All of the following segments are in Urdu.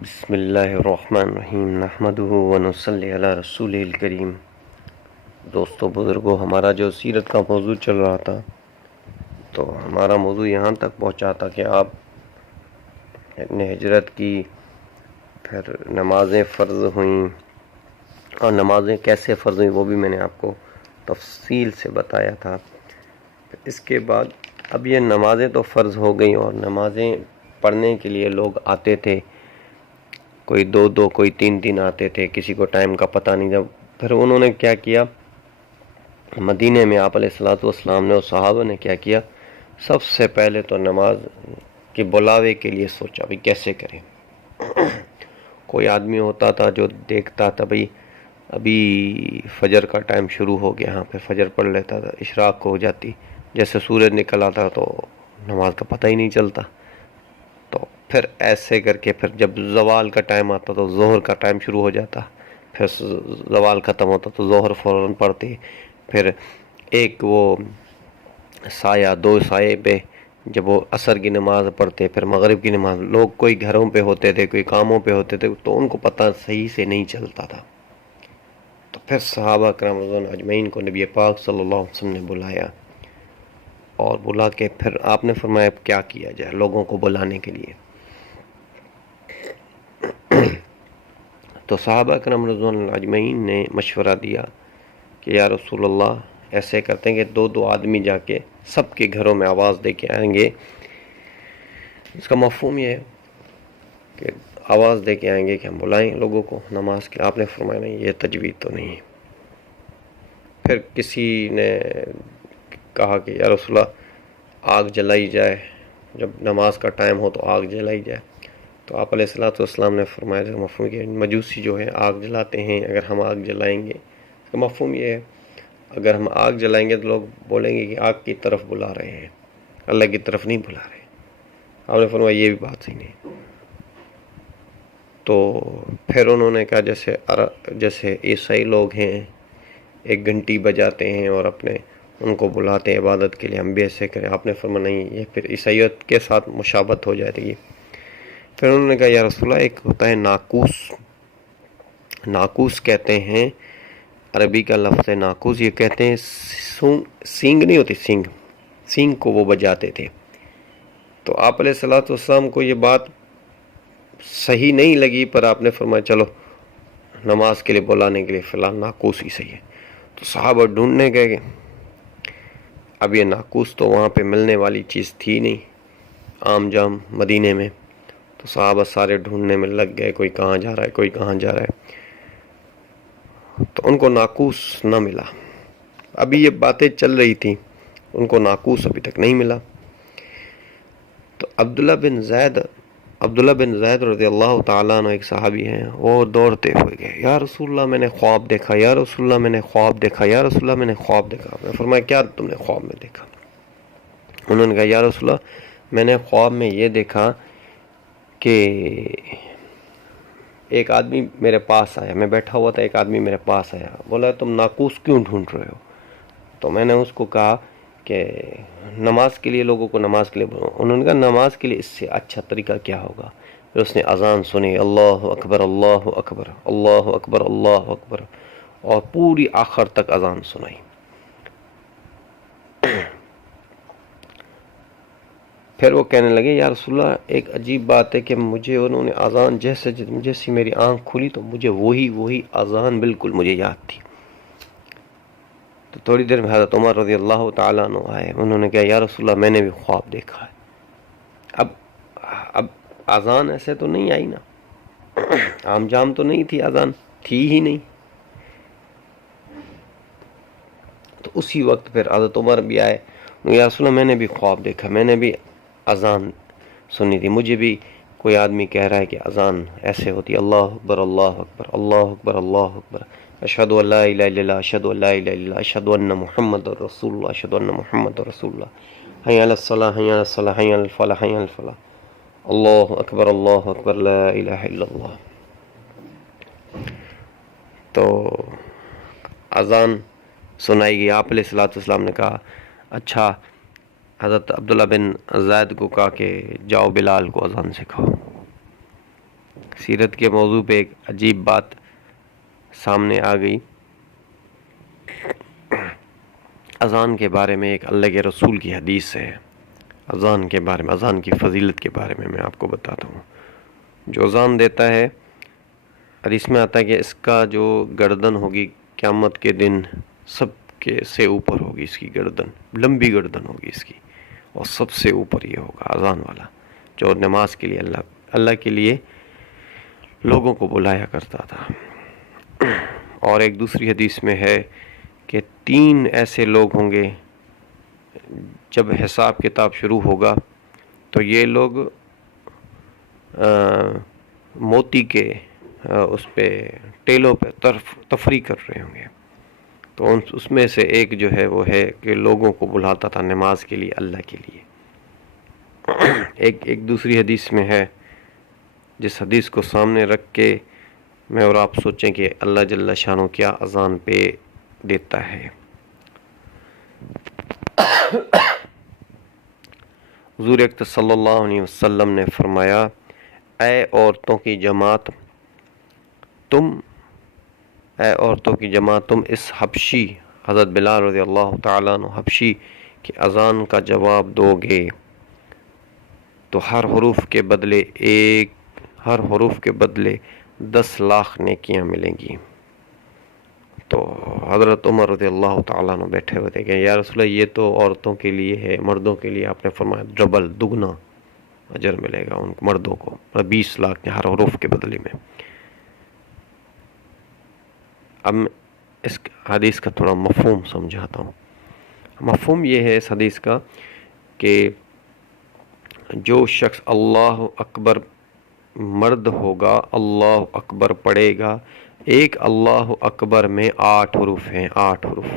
بسم اللہ الرحمن الرحیم نحمدہ ونصلی علی رسول الکریم۔ دوستو بزرگوں، ہمارا جو سیرت کا موضوع چل رہا تھا تو ہمارا موضوع یہاں تک پہنچا تھا کہ آپ نے ہجرت کی، پھر نمازیں فرض ہوئیں، اور نمازیں کیسے فرض ہوئیں وہ بھی میں نے آپ کو تفصیل سے بتایا تھا۔ اس کے بعد اب یہ نمازیں تو فرض ہو گئیں اور نمازیں پڑھنے کے لیے لوگ آتے تھے، کوئی دو دو کوئی تین تین آتے تھے، کسی کو ٹائم کا پتہ نہیں تھا۔ پھر انہوں نے کیا کیا، مدینے میں آپ علیہ الصلوۃ والسلام نے اور صحابہ نے کیا کیا، سب سے پہلے تو نماز کے بلاوے کے لیے سوچا بھئی کیسے کریں۔ کوئی آدمی ہوتا تھا جو دیکھتا تھا بھئی ابھی فجر کا ٹائم شروع ہو گیا، یہاں پہ فجر پڑھ لیتا تھا، اشراق ہو جاتی، جیسے سورج نکل آتا تو نماز کا پتہ ہی نہیں چلتا۔ تو پھر ایسے کر کے پھر جب زوال کا ٹائم آتا تو ظہر کا ٹائم شروع ہو جاتا، پھر زوال ختم ہوتا تو ظہر فوراً پڑھتے، پھر ایک وہ سایہ دو سائے پہ جب وہ عصر کی نماز پڑھتے، پھر مغرب کی نماز، لوگ کوئی گھروں پہ ہوتے تھے کوئی کاموں پہ ہوتے تھے تو ان کو پتہ صحیح سے نہیں چلتا تھا۔ تو پھر صحابہ کرام رضوان اجمعین کو نبی پاک صلی اللہ علیہ وسلم نے بلایا، اور بلا کے پھر آپ نے فرمایا کیا کیا جائے لوگوں کو بلانے کے لیے۔ تو صحابہ کرام رضوان اجمعین نے مشورہ دیا کہ یا رسول اللہ، ایسے کرتے ہیں کہ دو دو آدمی جا کے سب کے گھروں میں آواز دے کے آئیں گے۔ اس کا مفہوم یہ ہے کہ آواز دے کے آئیں گے کہ ہم بلائیں لوگوں کو نماز کے۔ آپ نے فرمایا نہیں، یہ تجوید تو نہیں ہے۔ پھر کسی نے کہا کہ یا رسول اللہ، آگ جلائی جائے، جب نماز کا ٹائم ہو تو آگ جلائی جائے۔ تو آپ علیہ الصلوۃ والسلام نے فرمایا کہ مفہوم کہ مجوسی جو ہے آگ جلاتے ہیں، اگر ہم آگ جلائیں گے، اس کا مفہوم یہ ہے اگر ہم آگ جلائیں گے تو لوگ بولیں گے کہ آگ کی طرف بلا رہے ہیں، اللہ کی طرف نہیں بلا رہے۔ آپ نے فرمایا یہ بھی بات صحیح نہیں۔ تو پھر انہوں نے کہا جیسے عیسائی لوگ ہیں، ایک گھنٹی بجاتے ہیں اور اپنے ان کو بلاتے ہیں عبادت کے لیے، ہم بھی ایسے کریں۔ آپ نے فرمایا نہیں، یہ پھر عیسائیت کے ساتھ مشابہت ہو جائے گی۔ پھر انہوں نے کہا یا رسول اللہ، ایک ہوتا ہے ناقوس، ناقوس کہتے ہیں، عربی کا لفظ ہے ناقوس، یہ کہتے ہیں سینگ نہیں ہوتی، سینگ کو وہ بجاتے تھے۔ تو آپ علیہ الصلوۃ والسلام کو یہ بات صحیح نہیں لگی، پر آپ نے فرمایا چلو نماز کے لیے بلانے کے لیے فی الحال ناقوس ہی صحیح ہے۔ تو صحابہ ڈھونڈنے گئے، اب یہ ناقوس تو وہاں پہ ملنے والی چیز تھی نہیں عام جام مدینے میں، تو صحابہ سارے ڈھونڈنے میں لگ گئے، کوئی کہاں جا رہا ہے کوئی کہاں جا رہا ہے، تو ان کو ناقوس نہ ملا۔ ابھی یہ باتیں چل رہی تھیں، ان کو ناقوس ابھی تک نہیں ملا۔ تو عبداللہ بن زید رضی اللہ تعالیٰ عنہ ایک صحابی ہیں، وہ دوڑتے ہوئے گئے، یا رسول اللہ میں نے خواب دیکھا، یا رسول اللہ میں نے خواب دیکھا، یا رسول اللہ میں نے خواب دیکھا۔ آپ نے فرمایا کیا تم نے خواب میں دیکھا؟ انہوں نے کہا یا رسول اللہ، میں نے خواب میں یہ دیکھا کہ ایک آدمی میرے پاس آیا، میں بیٹھا ہوا تھا، ایک آدمی میرے پاس آیا، بولا تم ناقوس کیوں ڈھونڈ رہے ہو؟ تو میں نے اس کو کہا کہ نماز کے لیے لوگوں کو نماز کے لیے بلاؤ۔ انہوں نے کہا نماز کے لیے اس سے اچھا طریقہ کیا ہوگا؟ پھر اس نے اذان سنی، اللہ اکبر اللہ اکبر اللہ اکبر اللہ اکبر، اور پوری آخر تک اذان سنائی۔ پھر وہ کہنے لگے یا رسول اللہ، ایک عجیب بات ہے کہ مجھے انہوں نے اذان جیسی میری آنکھ کھلی تو مجھے وہی اذان بالکل مجھے یاد تھی۔ تو تھوڑی دیر میں حضرت عمر رضی اللہ تعالیٰ عنہ آئے، انہوں نے کہا یا رسول اللہ، میں نے بھی خواب دیکھا ہے۔ اب اذان ایسے تو نہیں آئی نا، عام جام تو نہیں تھی، اذان تھی ہی نہیں۔ تو اسی وقت پھر حضرت عمر بھی آئے، یا رسول اللہ میں نے بھی خواب دیکھا، میں نے بھی اذان سنی تھی، مجھے بھی کوئی آدمی کہہ رہا ہے کہ اذان ایسے ہوتی، اللہ اکبر اللہ اکبر اللہ اکبر اللہ اکبر، اشہد ان لا الہ الا اللہ اشہد ان لا الہ الا اللہ اشہد ان محمد رسول اللہ اشہد ان محمد رسول اللہ، حی علی الصلاۃ حی علی الصلاۃ حی علی الفلاح حی علی الفلاح، اللہ اکبر لا الہ الا اللہ۔ تو اذان سنائی گئی، آپ علیہ الصلوۃ والسلام نے کہا اچھا، حضرت عبداللہ بن زید کو کہا کہ جاؤ بلال کو اذان سکھاؤ۔ سیرت کے موضوع پہ ایک عجیب بات سامنے آ گئی. اذان کے بارے میں ایک اللہ کے رسول کی حدیث ہے. اذان کے بارے میں، اذان کی فضیلت کے بارے میں آپ کو بتاتا ہوں. جو اذان دیتا ہے، حدیث میں آتا ہے کہ اس کا جو گردن ہوگی قیامت کے دن سب کے سے اوپر ہوگی. اس کی گردن لمبی گردن ہوگی اس کی، اور سب سے اوپر یہ ہوگا اذان والا، جو نماز کے لیے اللہ کے لیے لوگوں کو بلایا کرتا تھا. اور ایک دوسری حدیث میں ہے کہ 3 ایسے لوگ ہوں گے جب حساب کتاب شروع ہوگا تو یہ لوگ موتی کے اس پہ ٹیلوں پہ تفریح کر رہے ہوں گے. تو اس میں سے ایک جو ہے وہ ہے کہ لوگوں کو بلاتا تھا نماز کے لیے، اللہ کے لیے. ایک دوسری حدیث میں ہے، جس حدیث کو سامنے رکھ کے میں اور آپ سوچیں کہ اللہ جل شانہ کیا اذان پہ دیتا ہے. حضور اکرم صلی اللہ علیہ وسلم نے فرمایا، اے عورتوں کی جماعت تم اس حبشی، حضرت بلال رضی اللہ تعالیٰ عنہ حبشی کی اذان کا جواب دو گے تو ہر حروف کے بدلے 10 لاکھ نیکیاں ملیں گی. تو حضرت عمر رضی اللہ تعالیٰ عنہ بیٹھے ہوئے تھے کہ یا رسول اللہ، یہ تو عورتوں کے لیے ہے، مردوں کے لیے آپ نے فرمایا ڈبل دگنا اجر ملے گا ان مردوں کو، 20 لاکھ ہر حروف کے بدلے میں. اب میں اس حدیث کا تھوڑا مفہوم سمجھاتا ہوں. مفہوم یہ ہے اس حدیث کا کہ جو شخص اللہ اکبر مرد ہوگا، اللہ اکبر پڑھے گا. ایک اللہ اکبر میں 8 حروف ہیں، 8 حروف.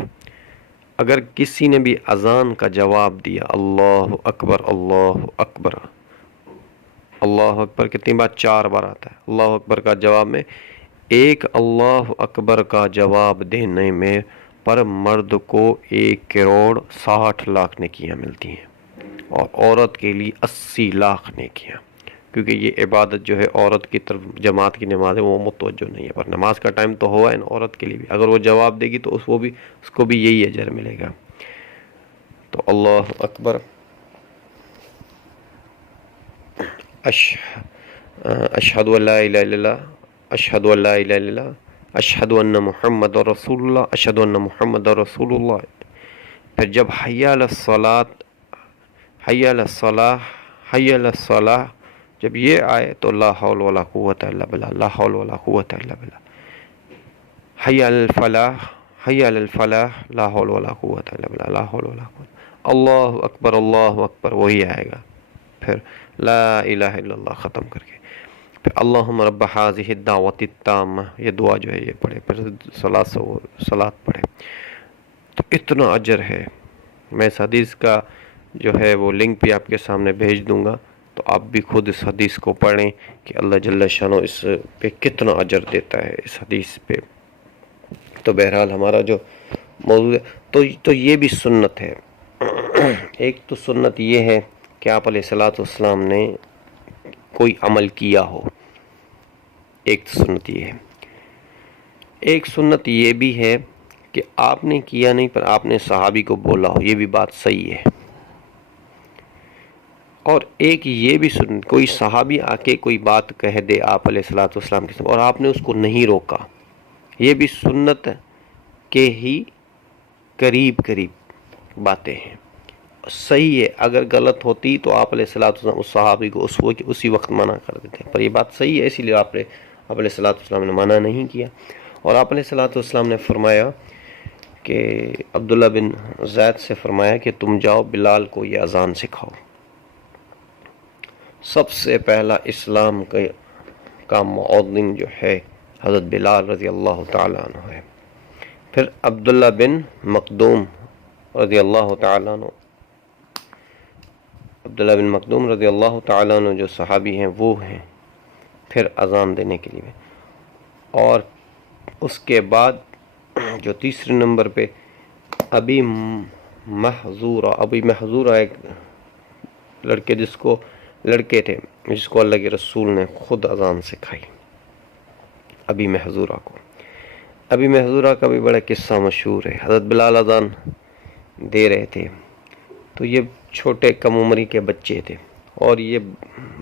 اگر کسی نے بھی اذان کا جواب دیا اللہ اکبر اللہ اکبر، اللہ اکبر کتنی بار؟ 4 بار آتا ہے. اللہ اکبر کا جواب میں ایک اللہ اکبر کا جواب دینے میں پر مرد کو 1,60,00,000 نیکیاں ملتی ہیں، اور عورت کے لیے 80 لاکھ نیکیاں. کیونکہ یہ عبادت جو ہے عورت کی طرف، جماعت کی نماز ہے وہ متوجہ نہیں ہے، پر نماز کا ٹائم تو ہوا ہے نا عورت کے لیے بھی. اگر وہ جواب دے گی تو اس کو بھی یہی اجر ملے گا. تو اللہ اکبر، اشہد ان لا الہ الا اللہ، اشہد ان لا الہ الا اللہ، اشہد ان محمد رسول اللہ، اشہد ان محمد رسول اللہ. پھر جب حی علی الصلاۃ، حی علی الصلاح، حی علی الصلاح جب یہ آئے تو لا حول ولا قوت الا باللہ، لا حول ولا قوت الا باللہ. حی علی الفلاح، حی علی الفلاح، لا حول ولا قوت الا باللہ، لا حول ولا قوت. اللہ اکبر، اللہ اکبر وہی آئے گا. پھر لا الہ الا اللہ ختم کر کے پھر اللہم رب ھذہ الدعوۃ التامہ، یہ دعا جو ہے یہ پڑھے، پھر صلاۃ پڑھے. تو اتنا اجر ہے. میں اس حدیث کا جو ہے وہ لنک بھی آپ کے سامنے بھیج دوں گا، تو آپ بھی خود اس حدیث کو پڑھیں کہ اللہ جل شانہ اس پہ کتنا اجر دیتا ہے اس حدیث پہ. تو بہرحال ہمارا جو موضوع ہے تو یہ بھی سنت ہے. ایک تو سنت یہ ہے کہ آپ علیہ الصلاۃ والسلام نے کوئی عمل کیا ہو، ایک تو سنت یہ ہے. ایک سنت یہ بھی ہے کہ آپ نے کیا نہیں پر آپ نے صحابی کو بولا ہو، یہ بھی بات صحیح ہے. اور ایک یہ بھی سنت، کوئی صحابی آ کے کوئی بات کہہ دے آپ علیہ الصلاۃ والسلام کے ساتھ اور آپ نے اس کو نہیں روکا، یہ بھی سنت کے ہی قریب باتیں ہیں. صحیح ہے، اگر غلط ہوتی تو آپ علیہ الصلاۃ والسلام اس صحابی کو اسی وقت منع کر دیتے ہیں، پر یہ بات صحیح ہے اسی لیے آپ علیہ الصلاۃ والسلام نے منع نہیں کیا. اور آپ علیہ الصلاۃ والسلام نے فرمایا کہ عبداللہ بن زید سے فرمایا کہ تم جاؤ بلال کو یہ اذان سکھاؤ. سب سے پہلا اسلام کا مؤذن جو ہے حضرت بلال رضی اللہ تعالیٰ عنہ ہے. پھر عبداللہ بن مخدوم رضی اللہ تعالیٰ عنہ، عبداللہ بن مخدوم رضی اللہ تعالیٰ عنہ جو صحابی ہیں وہ ہیں پھر اذان دینے کے لیے. اور اس کے بعد جو تیسرے نمبر پہ ابی محذورہ ایک لڑکے جس کو لڑکے تھے جس کو اللہ کے رسول نے خود اذان سکھائی، ابی محذورہ کو۔ ابی محذورہ کا بھی بڑا قصہ مشہور ہے۔ حضرت بلال اذان دے رہے تھے تو یہ چھوٹے کم عمری کے بچے تھے اور یہ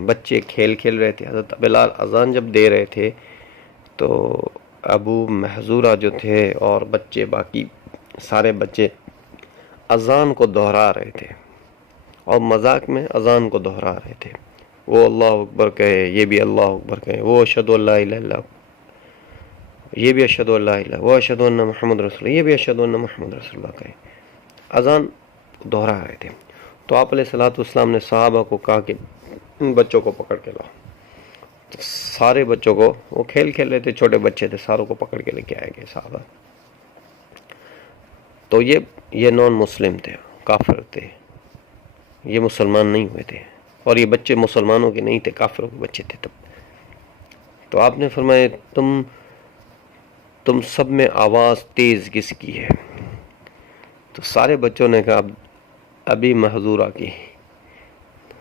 بچے کھیل کھیل رہے تھے۔ حضرت بلال اذان جب دے رہے تھے تو ابو محذورہ جو تھے اور بچے، باقی سارے بچے اذان کو دہرا رہے تھے اور مذاق میں اذان کو دہرا رہے تھے۔ وہ اللہ اکبر کہے، یہ بھی اللہ اکبر کہے، وہ اشہد ان لا الہ الا اللہ، یہ بھی اشہد ان لا الہ، وہ اشہد ان محمد رسول اللہ، یہ بھی اشہد ان محمد رسول اللہ کہے، اذان دہرا رہے تھے۔ تو آپ علیہ الصلوۃ والسلام نے صحابہ کو کہا کہ ان بچوں کو پکڑ کے لاؤ۔ تو سارے بچوں کو، وہ کھیل کھیل رہے تھے، چھوٹے بچے تھے، ساروں کو پکڑ کے لے کے آئے گئے صحابہ۔ تو یہ نان مسلم تھے، کافر تھے، یہ مسلمان نہیں ہوئے تھے، اور یہ بچے مسلمانوں کے نہیں تھے، کافروں کے بچے تھے تب۔ تو آپ نے فرمایا تم سب میں آواز تیز کس کی ہے؟ تو سارے بچوں نے کہا ابی محذورہ کی۔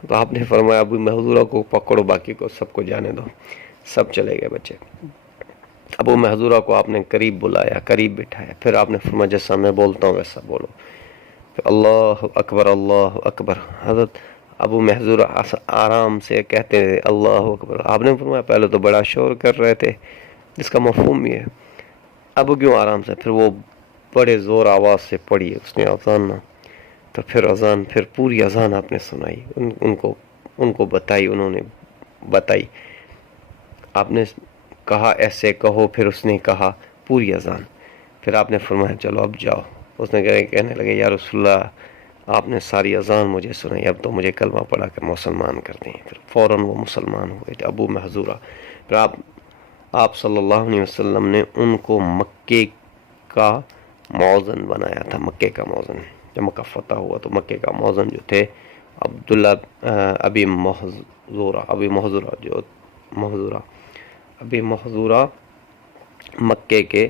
تو آپ نے فرمایا ابی محذورہ کو پکڑو، باقی کو سب کو جانے دو۔ سب چلے گئے بچے۔ ابو محذورہ کو آپ نے قریب بلایا، قریب بٹھایا، پھر آپ نے فرمایا جیسا میں بولتا ہوں ویسا بولو، پھر اللہ اکبر اللہ اکبر۔ حضرت ابو محذورہ آرام سے کہتے ہیں اللہ اکبر۔ آپ نے فرمایا پہلے تو بڑا شور کر رہے تھے، جس کا مفہوم یہ ہے، اب کیوں آرام سے؟ پھر وہ بڑے زور آواز سے پڑھی اس نے اذان نہ، تو پھر اذان، پھر پوری اذان آپ نے سنائی، ان کو بتائی، انہوں نے بتائی۔ آپ نے کہا ایسے کہو، پھر اس نے کہا پوری اذان۔ پھر آپ نے فرمایا چلو اب جاؤ۔ اس نے کہنے لگے یا رسول اللہ آپ نے ساری اذان مجھے سنائی، اب تو مجھے کلمہ پڑھا کر مسلمان کر دیں۔ پھر فوراً وہ مسلمان ہوئے تھے، ابو محذورہ۔ پھر آپ صلی اللہ علیہ وسلم نے ان کو مکے کا موذن بنایا تھا، مکے کا موذن۔ جب مکہ فتح ہوا تو مکے کا موذن جو تھے عبداللہ ابی محذورہ مکے کے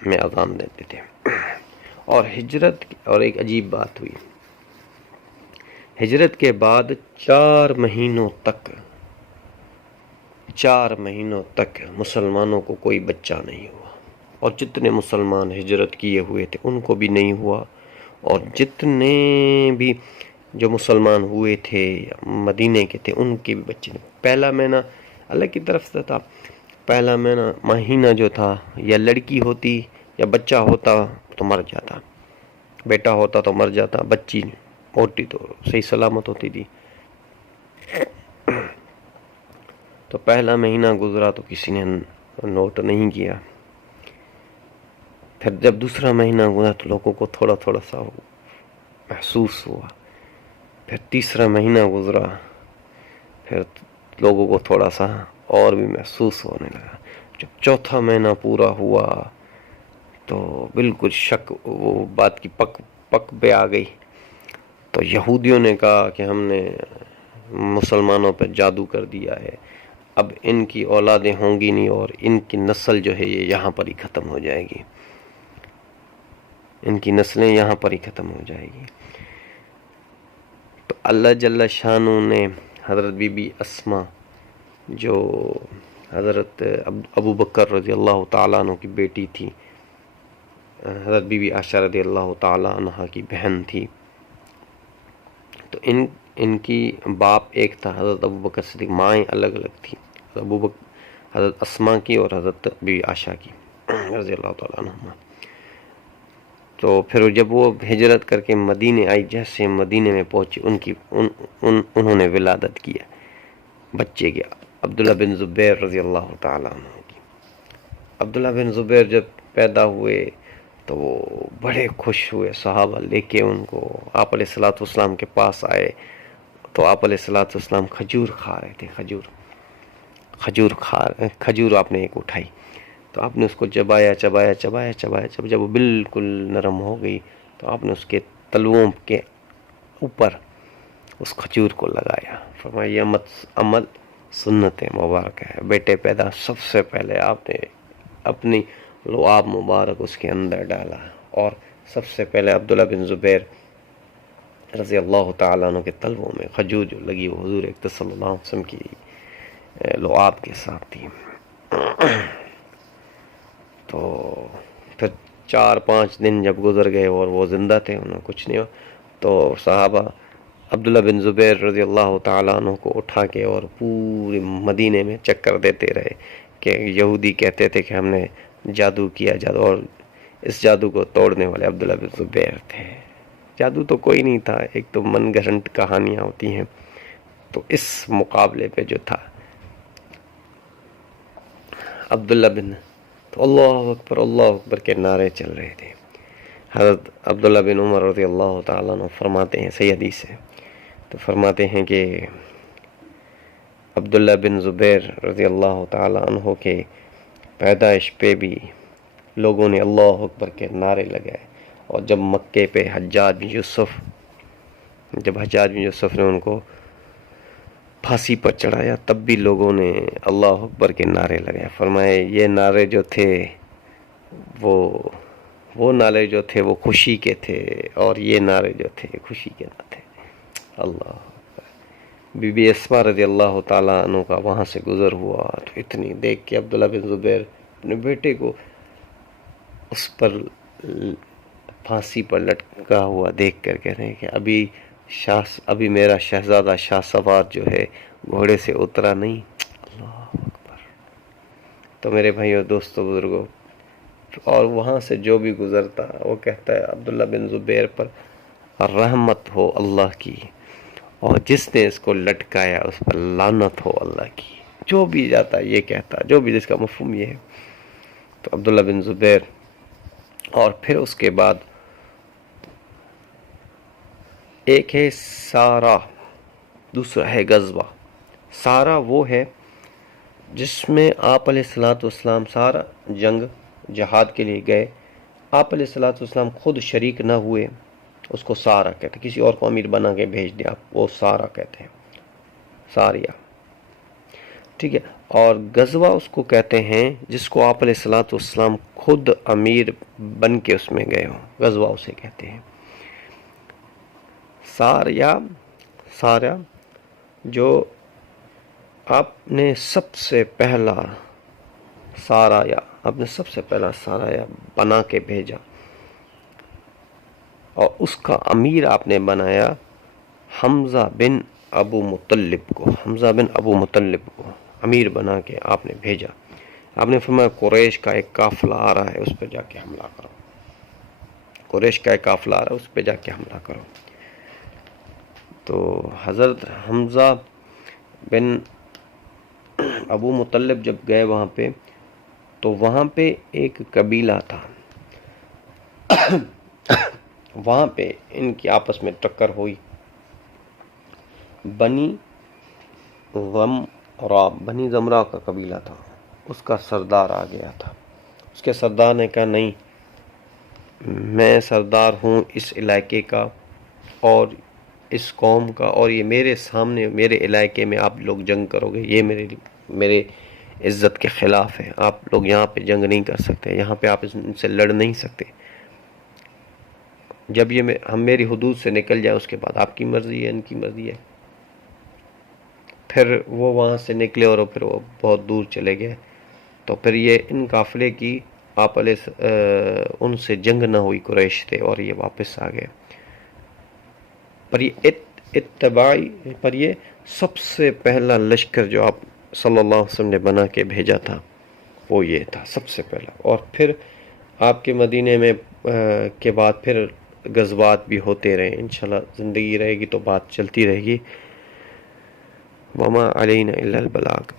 میں اذان دیتے تھے۔ اور ہجرت، اور ایک عجیب بات ہوئی، ہجرت کے بعد 4 مہینوں تک مسلمانوں کو کوئی بچہ نہیں ہوا، اور جتنے مسلمان ہجرت کیے ہوئے تھے ان کو بھی نہیں ہوا، اور جتنے بھی جو مسلمان ہوئے تھے مدینے کے تھے ان کے بھی بچے نہیں۔ پہلا مہینہ اللہ کی طرف سے تھا، پہلا مہینہ جو تھا، یا لڑکی ہوتی یا بچہ ہوتا تو مر جاتا، بیٹا ہوتا تو مر جاتا، بچی موٹی تو صحیح سلامت ہوتی تھی۔ تو پہلا مہینہ گزرا تو کسی نے نوٹ نہیں کیا، پھر جب دوسرا مہینہ گزرا تو لوگوں کو تھوڑا تھوڑا سا محسوس ہوا، پھر تیسرا مہینہ گزرا، پھر لوگوں کو تھوڑا سا اور بھی محسوس ہونے لگا۔ جب چوتھا مہینہ پورا ہوا تو بالکل شک، وہ بات کی پک پہ آ گئی۔ تو یہودیوں نے کہا کہ ہم نے مسلمانوں پہ جادو کر دیا ہے، اب ان کی اولادیں ہوں گی نہیں، اور ان کی نسل جو ہے یہ یہاں پر ہی ختم ہو جائے گی، ان کی نسلیں یہاں پر ہی ختم ہو جائے گی۔ تو اللہ جل شانہ نے حضرت بی بی اسما، جو حضرت ابو بکر رضی اللہ تعالیٰ عنہ کی بیٹی تھی، حضرت بی بی عائشہ رضی اللہ تعالیٰ عنہ کی بہن تھی، تو ان کی باپ ایک تھا، حضرت ابو بکر صدیق، مائیں الگ الگ تھیں، حضرت اسما کی اور حضرت بی بی عائشہ کی رضی اللہ تعالیٰ عنہ۔ تو پھر جب وہ ہجرت کر کے مدینے آئی، جیسے مدینے میں پہنچی انہوں نے ولادت کیا بچے کی، عبداللہ بن زبیر رضی اللہ تعالیٰ عنہ کی۔ عبداللہ بن زبیر جب پیدا ہوئے تو وہ بڑے خوش ہوئے، صحابہ لے کے ان کو آپ علیہ الصلوۃ والسلام کے پاس آئے، تو آپ علیہ الصلوۃ والسلام کھجور کھا رہے تھے، کھجور آپ نے ایک اٹھائی، تو آپ نے اس کو چبایا، جب وہ بالکل نرم ہو گئی تو آپ نے اس کے تلوؤں کے اوپر اس کھجور کو لگایا، فرمایا یہ عمل سنت مبارک ہے، بیٹے پیدا سب سے پہلے آپ نے اپنی لعاب مبارک اس کے اندر ڈالا، اور سب سے پہلے عبداللہ بن زبیر رضی اللہ تعالیٰ عنہ کے طلبوں میں کھجور جو لگی وہ حضور اکرم صلی اللہ علیہ وسلم کی لعاب کے ساتھ تھی. تو پھر 4-5 دن جب گزر گئے اور وہ زندہ تھے، انہیں کچھ نہیں ہوا، تو صحابہ عبداللہ بن زبیر رضی اللہ تعالیٰ عنہ کو اٹھا کے اور پورے مدینے میں چکر دیتے رہے کہ یہودی کہتے تھے کہ ہم نے جادو کیا، اور اس جادو کو توڑنے والے عبداللہ بن زبیر تھے. جادو تو کوئی نہیں تھا، ایک تو من گھڑنٹ کہانیاں ہوتی ہیں. تو اس مقابلے پہ جو تھا عبداللہ بن، تو اللہ اکبر کے نعرے چل رہے تھے. حضرت عبداللہ بن عمر رضی اللہ تعالیٰ عنہ فرماتے ہیں، صحیح حدیث ہے، تو فرماتے ہیں کہ عبداللہ بن زبیر رضی اللہ تعالیٰ عنہ کے پیدائش پہ بھی لوگوں نے اللہ اکبر کے نعرے لگائے. اور جب مکے پہ حجاج بن یوسف نے ان کو پھانسی پر چڑھایا، تب بھی لوگوں نے اللہ اکبر کے نعرے لگائے. فرمائے یہ نعرے جو تھے وہ نعرے جو تھے وہ خوشی کے تھے، اور یہ نعرے جو تھے خوشی کے نہ تھے. اللہ اکبر. بی بی اسماء رضی اللہ تعالیٰ عنہ کا وہاں سے گزر ہوا تو اتنی دیکھ کے عبداللہ بن زبیر اپنے بیٹے کو اس پر پھانسی پر لٹکا ہوا دیکھ کر کہہ رہے ہیں کہ ابھی میرا شہزادہ شاہ سوار جو ہے گھوڑے سے اترا نہیں. اللہ اکبر. تو میرے بھائیو، دوستو، بزرگوں، اور وہاں سے جو بھی گزرتا وہ کہتا ہے عبداللہ بن زبیر پر رحمت ہو اللہ کی، اور جس نے اس کو لٹکایا اس پر لعنت ہو اللہ کی. جو بھی جاتا یہ کہتا، جو بھی، جس کا مفہوم یہ ہے. تو عبداللہ بن زبیر، اور پھر اس کے بعد ایک ہے سارا، دوسرا ہے غزوہ. سارا وہ ہے جس میں آپ علیہ الصلوۃ والسلام سارا جنگ جہاد کے لیے گئے. آپ علیہ الصلوۃ والسلام خود شریک نہ ہوئے، اس کو سارا کہتے ہیں. کسی اور کو امیر بنا کے بھیج دیا، وہ سارا کہتے ہیں، ساریہ. ٹھیک ہے. اور غزوہ اس کو کہتے ہیں جس کو آپ علیہ الصلوۃ والسلام خود امیر بن کے اس میں گئے ہوں، غزوہ اسے کہتے ہیں. سارا جو آپ نے سب سے پہلا سارا بنا کے بھیجا، اور اس کا امیر آپ نے بنایا حمزہ بن ابو مطلب کو امیر بنا کے آپ نے بھیجا. آپ نے فرمایا قریش کا ایک قافلہ آ رہا ہے، اس پہ جا کے حملہ کرو. تو حضرت حمزہ بن ابو مطلب جب گئے وہاں پہ، تو وہاں پہ ایک قبیلہ تھا، وہاں پہ ان کی آپس میں ٹکر ہوئی. بنی زمرہ کا قبیلہ تھا، اس کا سردار آ گیا تھا. اس کے سردار نے کہا نہیں، میں سردار ہوں اس علاقے کا اور اس قوم کا، اور یہ میرے سامنے میرے علاقے میں آپ لوگ جنگ کرو گے، یہ میرے عزت کے خلاف ہے. آپ لوگ یہاں پہ جنگ نہیں کر سکتے، یہاں پہ آپ ان سے لڑ نہیں سکتے. جب یہ ہم میری حدود سے نکل جائے اس کے بعد آپ کی مرضی ہے، ان کی مرضی ہے. پھر وہ وہاں سے نکلے اور پھر وہ بہت دور چلے گئے. تو پھر یہ ان قافلے کی ان سے جنگ نہ ہوئی، قریش تھے، اور یہ واپس آ گئے. پر یہ سب سے پہلا لشکر جو آپ صلی اللہ علیہ وسلم نے بنا کے بھیجا تھا وہ یہ تھا سب سے پہلا. اور پھر آپ کے مدینے میں کے بعد پھر غزوات بھی ہوتے رہے. انشاءاللہ زندگی رہے گی تو بات چلتی رہے گی. وما علینا الا البلاغ.